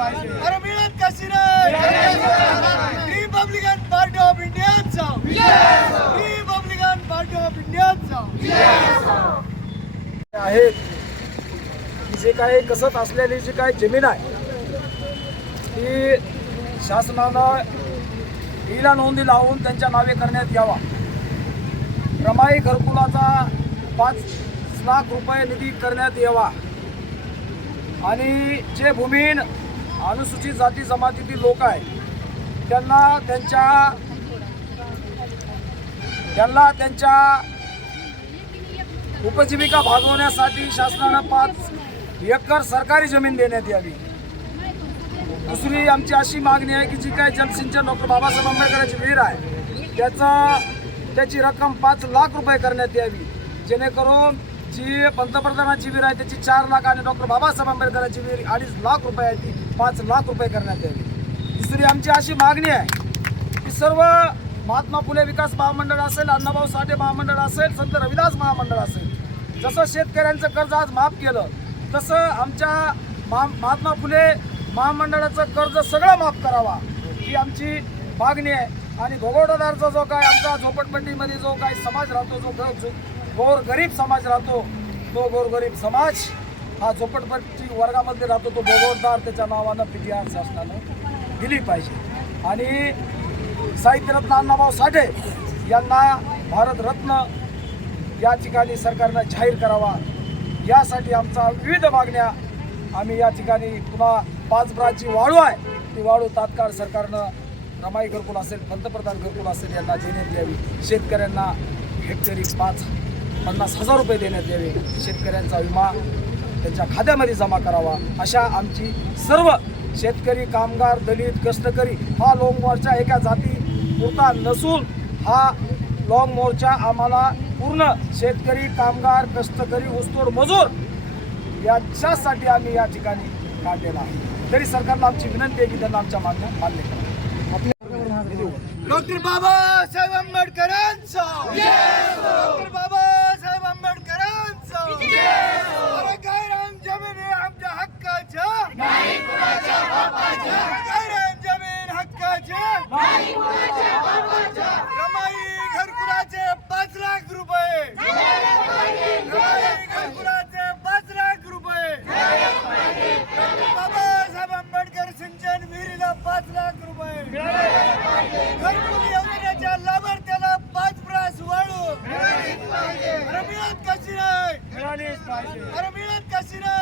अरे मिळत कशी रे रिपब्लिकन पार्टी ऑफ इंडियाचा. रिपब्लिकन पार्टी ऑफ इंडियाचा. आहेत जे काही कसत असलेली जी काही जमीन आहे ती शासनानं हिला नोंदी लावून त्यांच्या नावे करण्यात यावा. रमाई घरकुलाचा पाच लाख रुपये निधी करण्यात यावा. आणि जे भूमीन अनुसूचित जाती जमातीतील लोक आहेत. त्यांना त्यांच्या त्यांना त्यांच्या उपजीविका भागवण्यासाठी शासनानं पाच एकर सरकारी जमीन देण्यात यावी. दुसरी आमची अशी मागणी आहे की जी काही जलसिंचन डॉक्टर बाबासाहेब आंबेडकरांची विहीर आहे त्याचं त्याची रक्कम पाच लाख रुपये करण्यात यावी. जेणेकरून जी पंतप्रधानाची विहीर आहे त्याची चार लाख आणि डॉक्टर बाबासाहेब आंबेडकरांची विहीर अडीच लाख रुपये आहे ती. पाच लाख रुपये करण्यात यावी. तिसरी आमची अशी मागणी आहे की सर्व महात्मा फुले विकास महामंडळ असेल अण्णाभाऊ साठे महामंडळ असेल संत रविदास महामंडळ असेल जसं शेतकऱ्यांचं कर्ज आज माफ केलं तसं आमच्या महा महात्मा फुले महामंडळाचं कर्ज सगळं माफ करावा ही आमची मागणी आहे. आणि भोगवटादारचा जो काय आमचा झोपडपट्टीमध्ये जो काय समाज राहतो जो ग- जो गोर गरीब समाज राहतो तो गोरगरीब समाज हा झोपडपट्टी वर्गामध्ये राहतो तो भोगवदार त्याच्या नावानं पी टी आर शासनानं दिली पाहिजे. आणि साहित्यरत्न अण्णाभाऊ साठे यांना भारतरत्न या ठिकाणी सरकारनं जाहीर करावा. यासाठी आमचा विविध मागण्या आम्ही या ठिकाणी पुन्हा पाच ब्रांची वाळू आहे. ती वाळू तात्काळ सरकारनं रमाई घरकुल असेल पंतप्रधान घरकुल असेल यांना देण्यात यावी. शेतकऱ्यांना हेक्टरी पाच पन्नास हजार रुपये देण्यात यावे. शेतकऱ्यांचा विमा त्यांच्या खात्यामध्ये जमा करावा. अशा आमची सर्व शेतकरी कामगार दलित कष्टकरी हा लॉंग मोर्चा एका जाती पुरता नसून हा लॉंग मोर्चा आम्हाला पूर्ण शेतकरी कामगार कष्टकरी ऊसतोड मजूर याच्यासाठी आम्ही या ठिकाणी काढलेला आहे. तरी सरकारला आमची विनंती आहे की त्यांना आमच्या मागण्या मान्य करा. डॉक्टर बाबासाहेब मिळालीच पाहिजे. अरे मिळत कशी रे